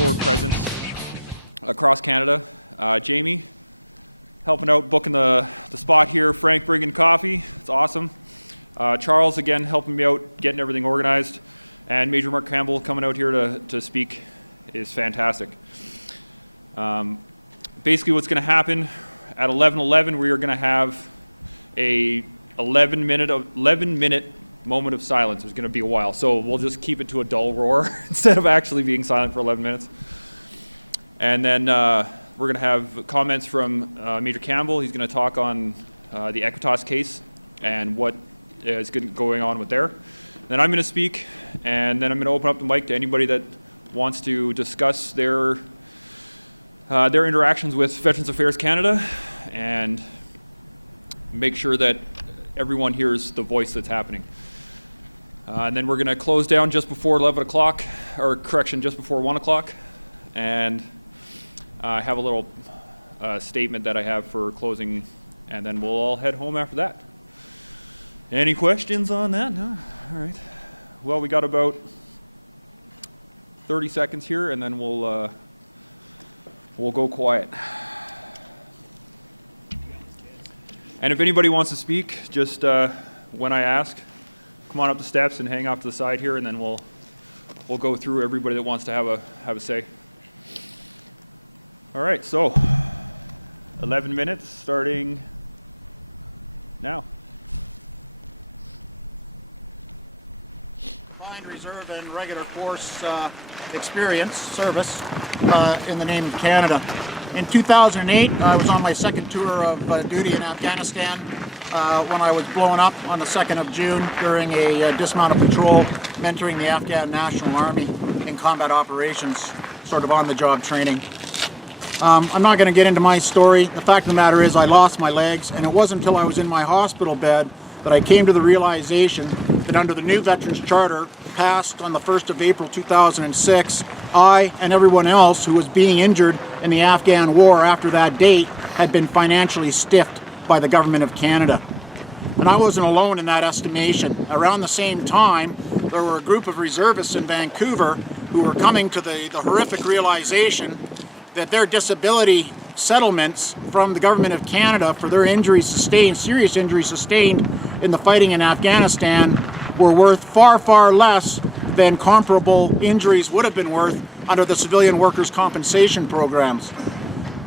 forward presence across Canada. Jamie, helping out booking the spot here. Frank bringing coffee. It's awesome. Charles, again, helping me out getting everything organized. And Major Mark Campbell coming out here to speak is fantastic. Basically what's going to happen at 11:11, we are going to have a 11-minute moment of silence. There's going to be a while, so we'll just keep it to a dull roar instead of actually being silent for 11 minutes. And then we're going to have comments from Major Campbell. He's going to talk on the Equitas case and what is going on with there. Then I'm going to speak, and then I'm going to open up the mic to anybody that wants to discuss their interactions with Veterans Affairs Canada and make sure that everyone hears the voice that's happening. And then we're going to close down just before 11 o'clock, or correction, just before 1 o'clock. And I have a little statement that I have for closing, and then we'll all head home after that. Any questions on that? No? All right. Well, we got about 30 seconds here, and then we'll go quiet. And if anybody wants to speak, just when I ask, come on up the steps and hang off to the side here, and then we'll go through everybody that wants to have a say. All right, so 11 minutes starting now. Combined reserve and regular force service in the name of Canada. In 2008, I was on my second tour of duty in Afghanistan when I was blown up on the 2nd of June during a dismounted patrol mentoring the Afghan National Army in combat operations, sort of on-the-job training. I'm not going to get into my story. The fact of the matter is I lost my legs, and it wasn't until I was in my hospital bed that I came to the realization that under the new Veterans Charter passed on the 1st of April 2006, I and everyone else who was being injured in the Afghan war after that date had been financially stiffed by the government of Canada. And I wasn't alone in that estimation. Around the same time, there were a group of reservists in Vancouver who were coming to the horrific realization that their disability settlements from the government of Canada for their injuries sustained, serious injuries sustained in the fighting in Afghanistan, were worth far, far less than comparable injuries would have been worth under the civilian workers' compensation programs.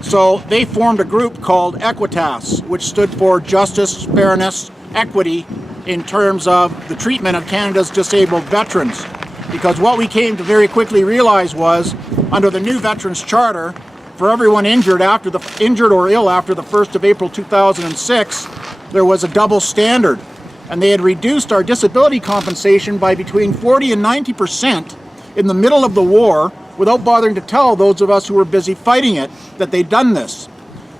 So they formed a group called Equitas, which stood for Justice, Fairness, Equity in terms of the treatment of Canada's disabled veterans. Because what we came to very quickly realize was, under the new Veterans Charter, for everyone injured or ill after the 1st of April 2006, there was a double standard. And they had reduced our disability compensation by between 40 and 90% in the middle of the war without bothering to tell those of us who were busy fighting it that they'd done this.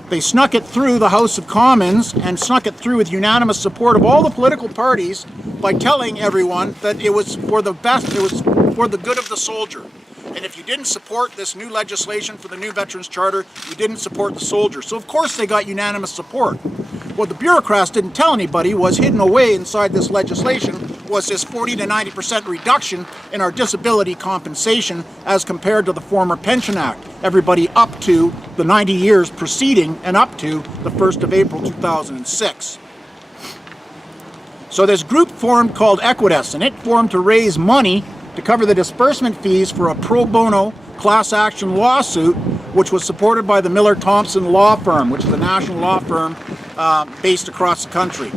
They snuck it through the House of Commons and snuck it through with unanimous support of all the political parties by telling everyone that it was for the best, it was for the good of the soldier. And if you didn't support this new legislation for the new Veterans Charter, you didn't support the soldier. So of course they got unanimous support. What the bureaucrats didn't tell anybody was hidden away inside this legislation was this 40 to 90% reduction in our disability compensation as compared to the former Pension Act. Everybody up to the 90 years preceding and up to the 1st of April 2006. So this group formed called Equitas, and it formed to raise money to cover the disbursement fees for a pro bono class action lawsuit, which was supported by the Miller Thompson Law Firm, which is a national law firm based across the country.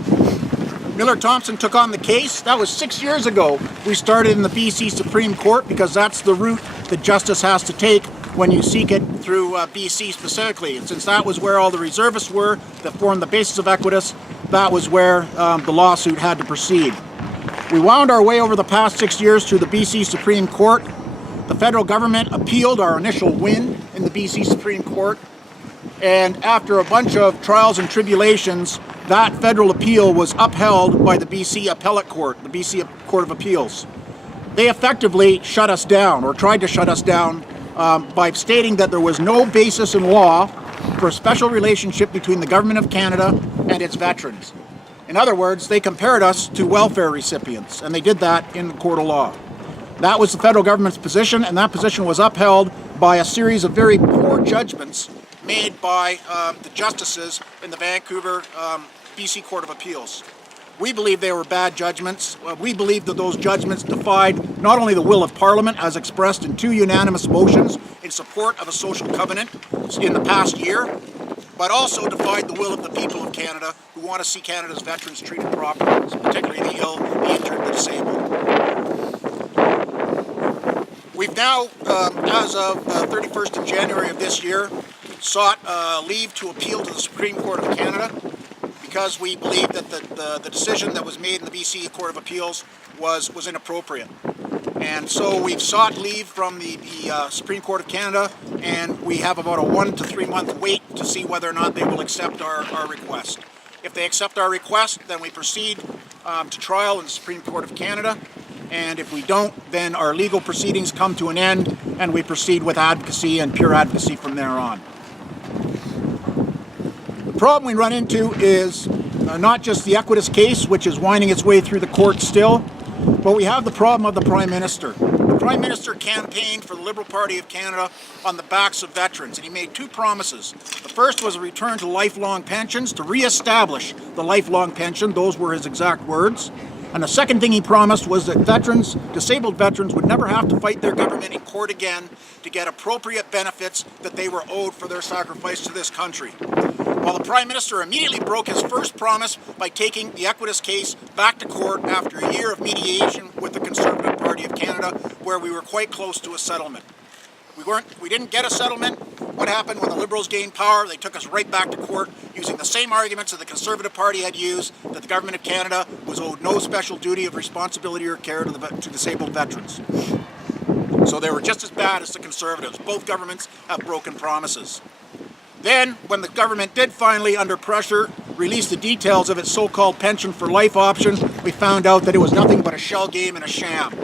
Miller Thompson took on the case. That was 6 years ago. We started in the BC Supreme Court because that's the route that justice has to take when you seek it through BC specifically. And since that was where all the reservists were that formed the basis of Equitas, that was where the lawsuit had to proceed. We wound our way over the past 6 years through the BC Supreme Court. The federal government appealed our initial win in the BC Supreme Court, and after a bunch of trials and tribulations, that federal appeal was upheld by the BC Appellate Court, the BC Court of Appeals. They effectively shut us down, or tried to shut us down, by stating that there was no basis in law for a special relationship between the Government of Canada and its veterans. In other words, they compared us to welfare recipients, and they did that in the court of law. That was the federal government's position, and that position was upheld by a series of very poor judgments made by the justices in the Vancouver BC Court of Appeals. We believe they were bad judgments. We believe that those judgments defied not only the will of Parliament as expressed in 2 unanimous motions in support of a social covenant in the past year, but also defied the will of the people of Canada who want to see Canada's veterans treated properly, particularly the ill, the injured, the disabled. We've now, as of 31st of January of this year, sought leave to appeal to the Supreme Court of Canada because we believe that the decision that was made in the BC Court of Appeals was inappropriate. And so we've sought leave from the Supreme Court of Canada, and we have about a 1 to 3 month wait to see whether or not they will accept our request. If they accept our request, then we proceed to trial in the Supreme Court of Canada. And if we don't, then our legal proceedings come to an end, and we proceed with advocacy and pure advocacy from there on. The problem we run into is not just the Equitas case, which is winding its way through the court still, but we have the problem of the Prime Minister. The Prime Minister campaigned for the Liberal Party of Canada on the backs of veterans, and he made 2 promises. The first was a return to lifelong pensions, to re-establish the lifelong pension. Those were his exact words. And the second thing he promised was that veterans, disabled veterans, would never have to fight their government in court again to get appropriate benefits that they were owed for their sacrifice to this country. Well, the Prime Minister immediately broke his first promise by taking the Equitas case back to court after a year of mediation with the Conservative Party of Canada, where we were quite close to a settlement. We didn't get a settlement. What happened when the Liberals gained power? They took us right back to court using the same arguments that the Conservative Party had used, that the Government of Canada was owed no special duty of responsibility or care to disabled veterans. So they were just as bad as the Conservatives. Both governments have broken promises. Then, when the government did finally, under pressure, release the details of its so-called pension for life option, we found out that it was nothing but a shell game and a sham.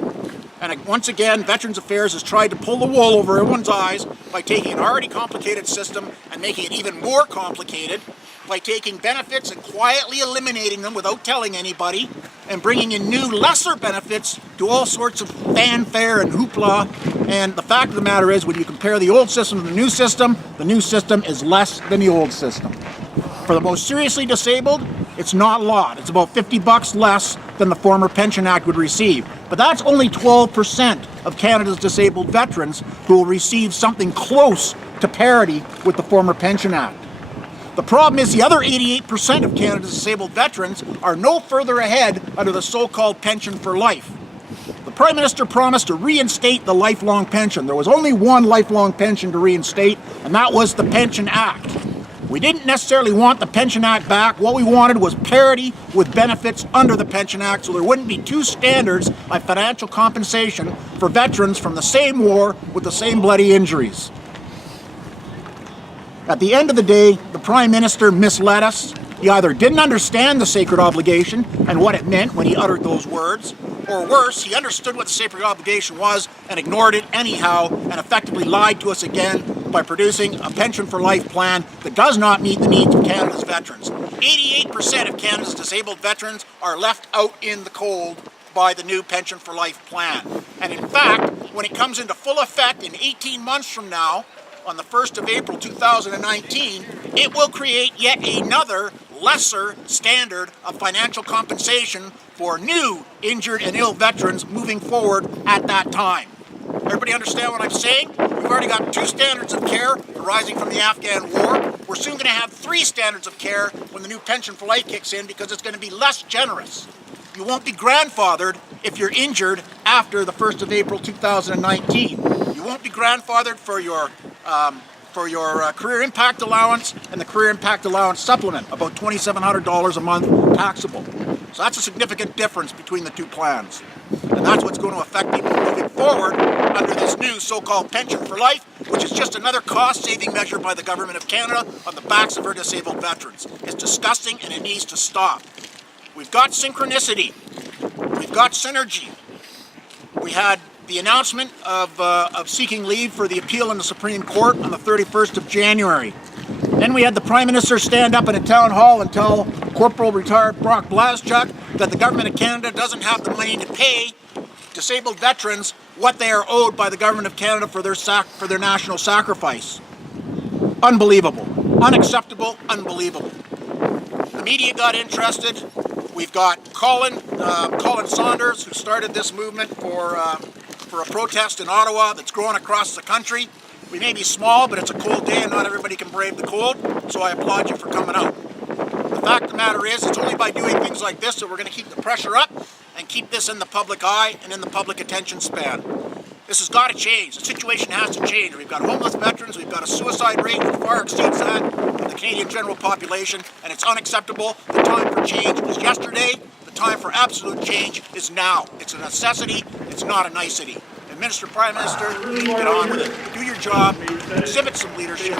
And once again, Veterans Affairs has tried to pull the wool over everyone's eyes by taking an already complicated system and making it even more complicated by taking benefits and quietly eliminating them without telling anybody and bringing in new, lesser benefits to all sorts of fanfare and hoopla. And the fact of the matter is, when you compare the old system to the new system is less than the old system. For the most seriously disabled, it's not a lot. It's about $50 less than the former Pension Act would receive. But that's only 12% of Canada's disabled veterans who will receive something close to parity with the former Pension Act. The problem is the other 88% of Canada's disabled veterans are no further ahead under the so-called pension for life. The Prime Minister promised to reinstate the lifelong pension. There was only one lifelong pension to reinstate, and that was the Pension Act. We didn't necessarily want the Pension Act back. What we wanted was parity with benefits under the Pension Act, so there wouldn't be 2 standards of financial compensation for veterans from the same war with the same bloody injuries. At the end of the day, the Prime Minister misled us. He either didn't understand the sacred obligation and what it meant when he uttered those words, or worse, he understood what the sacred obligation was and ignored it anyhow and effectively lied to us again by producing a pension for life plan that does not meet the needs of Canada's veterans. 88% of Canada's disabled veterans are left out in the cold by the new pension for life plan. And in fact, when it comes into full effect in 18 months from now, on the 1st of April 2019, it will create yet another lesser standard of financial compensation for new injured and ill veterans moving forward at that time. Everybody understand what I'm saying? We've already got 2 standards of care arising from the Afghan war. We're soon going to have 3 standards of care when the new pension for life kicks in, because it's going to be less generous. You won't be grandfathered if you're injured after the 1st of April 2019. You won't be grandfathered for your career impact allowance and the career impact allowance supplement, about $2,700 a month taxable. So that's a significant difference between the 2 plans. And that's what's going to affect people moving forward under this new so-called pension for life, which is just another cost-saving measure by the Government of Canada on the backs of our disabled veterans. It's disgusting and it needs to stop. We've got synchronicity. We've got synergy. We had the announcement of seeking leave for the appeal in the Supreme Court on the 31st of January. Then we had the Prime Minister stand up in a town hall and tell Corporal retired Brock Blazchuk that the Government of Canada doesn't have the money to pay disabled veterans what they are owed by the government of Canada for their national sacrifice. Unbelievable. Unacceptable. Unbelievable. The media got interested. We've got Colin Saunders, who started this movement for a protest in Ottawa that's growing across the country. We may be small, but it's a cold day and not everybody can brave the cold, so I applaud you for coming out. The fact of the matter is, it's only by doing things like this that we're going to keep the pressure up and keep this in the public eye and in the public attention span. This has got to change. The situation has to change. We've got homeless veterans, we've got a suicide rate that far exceeds that of the Canadian general population, and it's unacceptable. The time for change was yesterday. The time for absolute change is now. It's a necessity. It's not a nicety. And Prime Minister, you need to get on with it. Do your job, exhibit some leadership,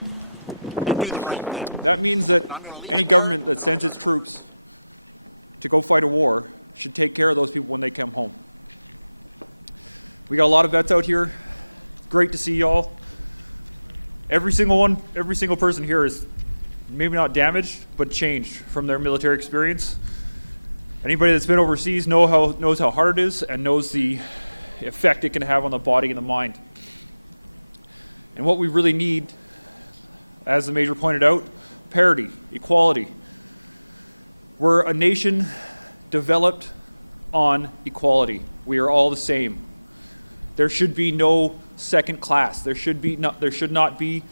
and do the right thing. That means that any government that sends its troops to go fight a war should take care of those people when they come home. We got a lot of vets out here. It's great to see y'all. Every single person here is maybe not damaged, but changed from their military experience. Anybody that's been overseas knows how hard it is and knows the effect it can have on the body and the mind. And what we really need, as the Major pointed out, parity, equality. We're a nation developed on equality. We are all the same. There should be no second class. There should not be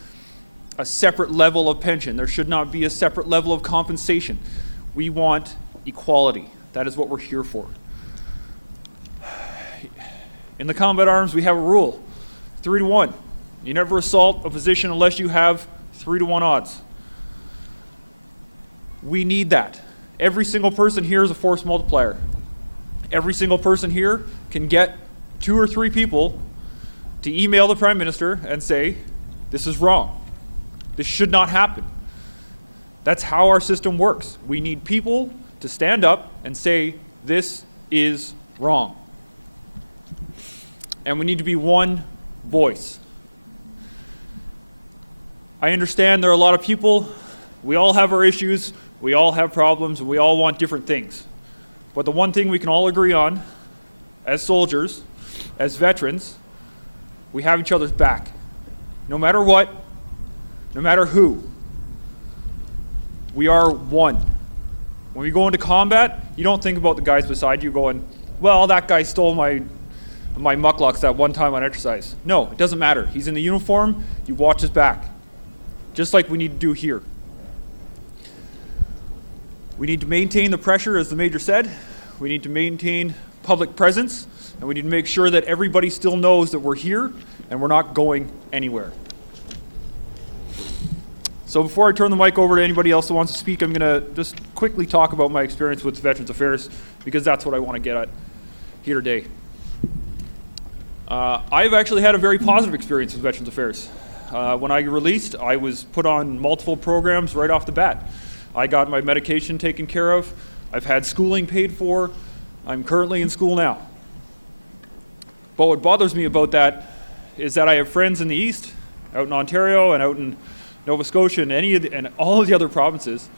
a separate level of pension. There should not be a separate level of compensation. We want equality. That is what we're here for. In the combat arms, we have a rule, 3-to-1. You never assault a position unless you have 3-to-1 odds. We need that. Every single person here is a force multiplier. Every single person here can get 2 or 3 people to email the Prime Minister and say, this is wrong. This should not happen. That's how our system works. We need people to stand up and say, this is wrong. And we need to be one voice. I understand there are a lot of people, we all have our issues, we all have problems, and we all want different things. But the one thing we can all agree on, as soldiers, as veterans, we have each other's back. No matter what, no matter who, we are one. When we go into combat, you don't think about the guys beside you going, well, that guy stole my mucklucks that one time on exercise. No, it doesn't matter. He's in the uniform, you watch his back. Just like we need to do here. We need to maintain the pressure, as the Major said. We need to maintain public presence, and we need to make sure that everybody still knows that we're here and we're not going anywhere. So before I turn the mic over to anybody else who wants to speak, I'm going to just quickly talk about my experience with Veterans Affairs, because that's what I want to get at here today. I've actually had a very positive experience with Veterans Affairs. When I released, I was put on multiple programs right off the bat. I got my medication taken care of. I've had schooling paid for. I'm currently in school now. But what bothers me about that is that I have friends in the East, out in Ontario and out in Nova Scotia and all of the other provinces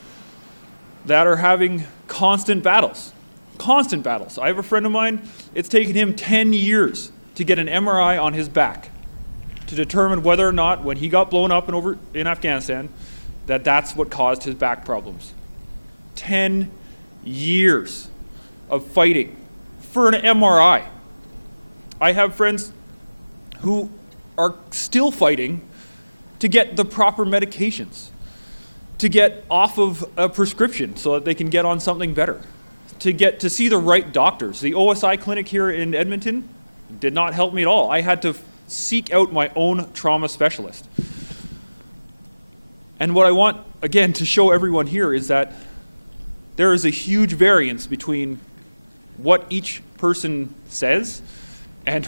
that are having constant battles. Constant battles. I have a friend of mine, it's taken him 10 years to get an MRI on his back to determine whether or not, when he got blown up in Afghanistan, that's what caused his back problems. 10 years of fighting for an MRI. I have friends who are still fighting to get the proper medications, to get off of a prescription so that they can get on something better, to get to see the right doctors. The OSI clinic here in Edmonton did not help me at all. I had to seek out my own trauma specialist. And what I want, again, to show everyone here is that there is a huge variance between what each person says and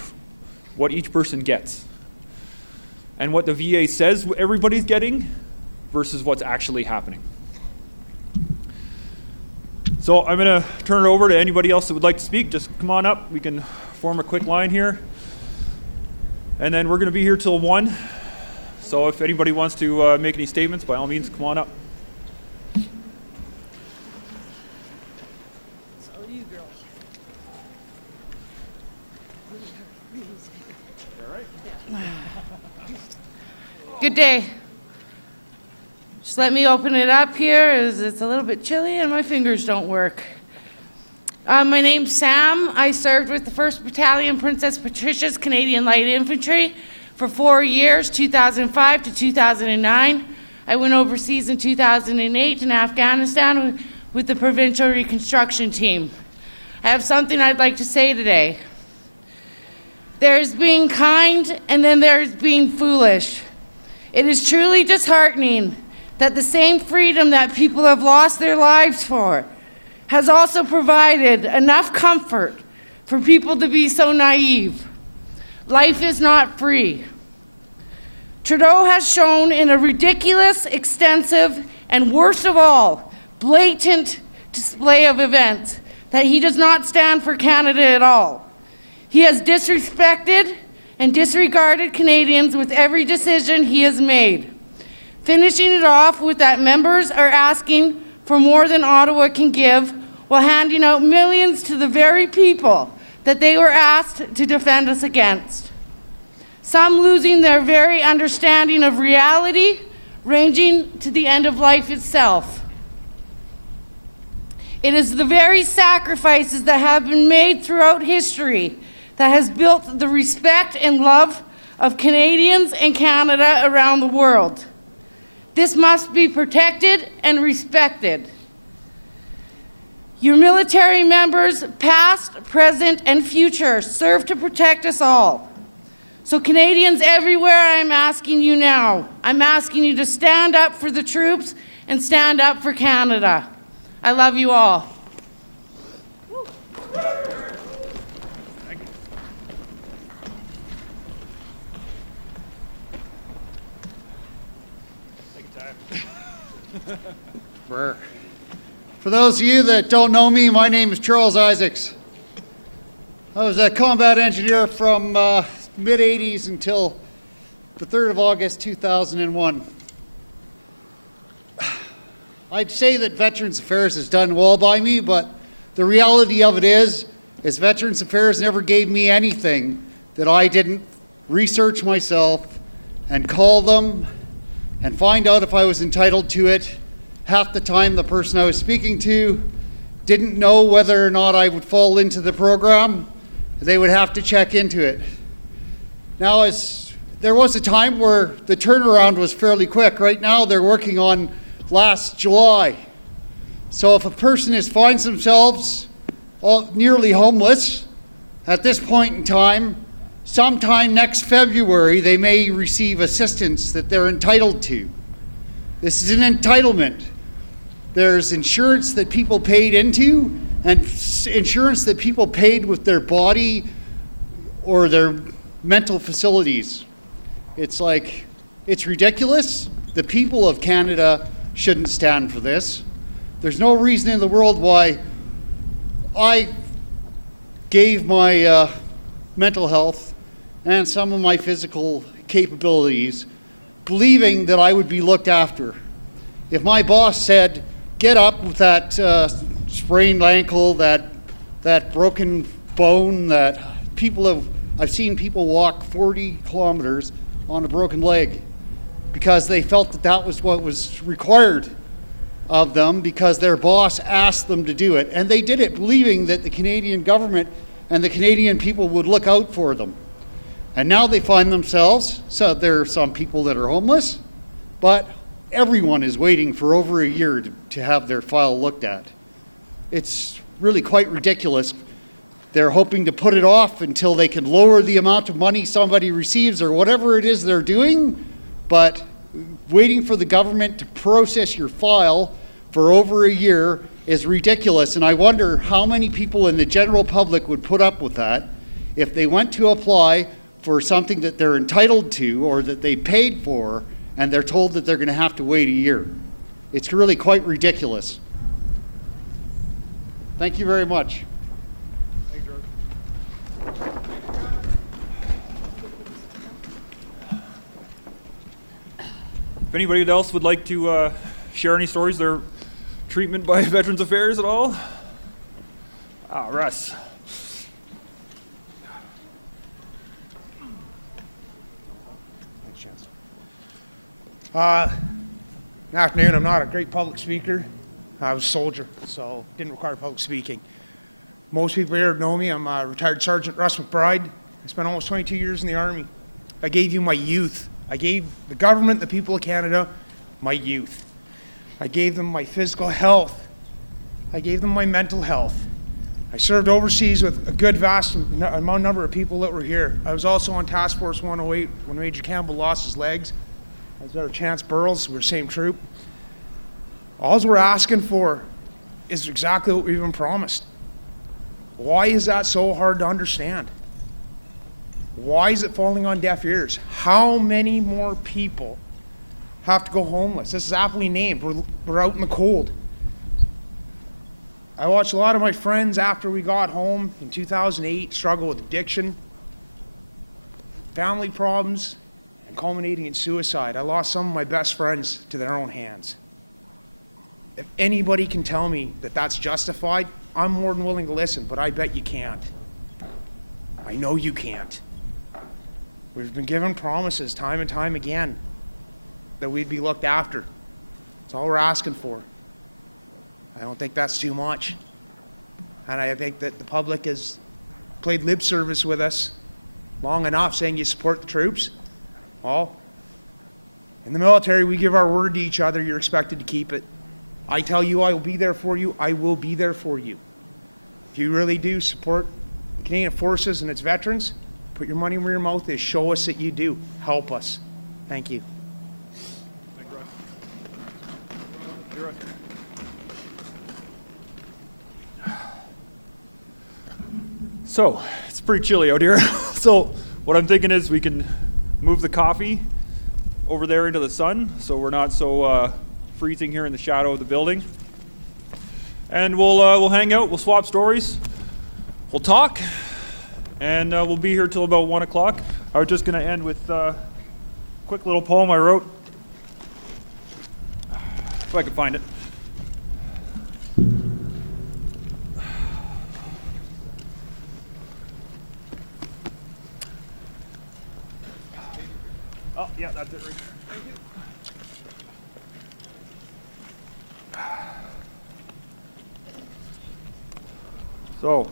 what each person gets. And what the VA says everybody's getting versus what's actually happening. So I'm going to turn it over to anybody else that would like to speak. Just come on up. We can form a quick line here. And then we're going to be here till 1. So if anybody wants to make any statements, by all means, come on up. So you girls. Good day. Just let me open it up here, as it's a little bit chilly and my fingers don't work. My name's Sam. I served with the 1st Battalion Princess Patricia's Canadian Light Infantry for 4 years, 2005 to 2009. I went overseas in 2008 in Afghanistan with the Provincial Reconstruction Team. I have something I'd like to say today. There's being kind, and then there's being foolish. It is truly disheartening that the same freedom that people have lost their lives for has also provided enough comfort for people to be so naive. Life is not free. Trudeau has shown in a ridiculous, extensive, and worst of all, blatant display of events that he does not stand for Canada at all. He has disrespected and disregarded Canadians with every decision he has made, finishing it off with that members are asking for more than Ottawa can give, while handing out millions to the very people that they were asked to defend us against. Some losing their very understanding of reality, ranging to the end of life itself. It is the very sacrifices that have been made throughout history that has built the respect and love of Canadians and Canada around the world. This must be protected and respected. Your military members, past, present, and future, serve to protect us all. So Canadians everywhere, I'm asking you now, I'm asking you to stand up for the troops and stand up for Canada. I love you all. For those of you that don't know me, my name is Charles Isaacs. I was a combat engineer from mid-80s until the 3rd of August 2001. I'd say that Veterans Affairs has done well by me, but the reality of it is Veterans Affairs never gave me anything that I didn't research myself and call them and find out if I was entitled to it. Half the time the person I was speaking to didn't know whether or not I would fall into the program. They would have to check into it. Now, there was a time where the turnaround was fairly quick. Right now they're working on last July. So if a person finds themselves nearly homeless at this point in time, sometime next February they may receive assistance that they're entitled to. This is an entitlement. There's insurance that people paid into and insurance that people paid with their body or their mental facilities. It's ridiculous. The people of Canada shouldn't stand for this. There's no reason in the world why I gave my mental health and some of my physical capabilities believing that I would be looked after. If my boss said, get up with that sprained ankle, that broken bone, I've seen people walk 40 kilometers on a broken leg because they felt that was what was required of them because their boss asked them to do it. And they did it believing that the Canadian government and the Canadian people would look out for them. And now they find themselves, so there are some people that are homeless, but everyone is waiting for over a year to have their file looked at. It's really quite ridiculous. They're hoping to put it off until they can lower the amount of money somebody receives or whatever it is they're doing, but waiting for the government to process your file for over a year is ridiculous. And I wonder how many people in the general public would put up with that if they went to apply for something that they're entitled to or that they paid for and they're told that they're going to have to wait a year. It's really quite ridiculous. Thank you very much. Thanks, George. If anybody else would like to share any stories, their treatment by Veterans Affairs at all? Russ. Good afternoon. I'm not a great public speaker. I was a soldier, so didn't require public speaking. Most people here know me. I'm a retired Sergeant Russ McBride. I spent almost 22 years in the Army. I gave you my youth. I gave the government, the people of Canada, my youth. I gave them my physical health. I gave them my mental health. I served overseas with a good vast number of people that were here. I was also on Task Force 108 when Major Campbell lost his legs. I was there with Chance Burles. We were same troop. All we're asking for is exactly what we've been promised. Why is that so hard to understand? Why is it falling on deaf ears? How many more people have to go homeless? This is aptly named. We're out in the cold. I watched a lot of my friends after we got home in 2008 struggle with addiction, family problems, and culminating in suicide. I lost some of my best friends to their own hands. If anybody can tell me that that's justified, I'm more than willing to listen, but I bet you can't. I know you can't. We've been given promises time and time again that we'd be looked after. That's all we're asking for. I don't think that's too much. And I think that the public has played lip service with us long enough, saying you support the troops. Well, in the military, we give our word to each other. You're expected to keep it. I tell you I will be there for you. I will be there for you. If you really do support the Canadian Forces and its veterans, put your money where your mouth is. Show us that you do. Help us. Thank you. Thank you, Russ. You're Russ. So, it's pretty chilly out here. So, what I'm thinking is we can move the coffee over there into the sun so we're not so freezing here in the shadow of the building. And we'll hang out, we'll swap stories, we'll talk, and we'll be here till about 1 o'clock. I was just going to end with a quick little poem I wrote, if I can find it. Oh, yeah, that's it right there. Thank you. So,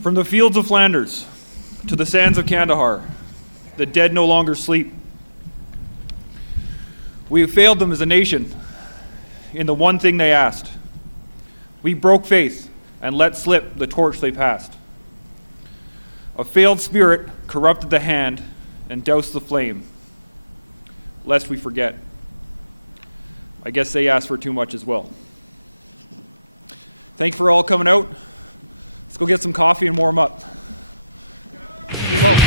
from the fields of Flanders to the sands of Kandahar, the dead no longer sleep. We have failed them as a nation in the one thing they asked. We broke faith and let slip the torch they passed. A failed spirit corrupted the hand and doused the flame, lest we forget. I guess they asked for too much as well. Thank you for all coming out. Let's go get some coffee and warm up. See you both.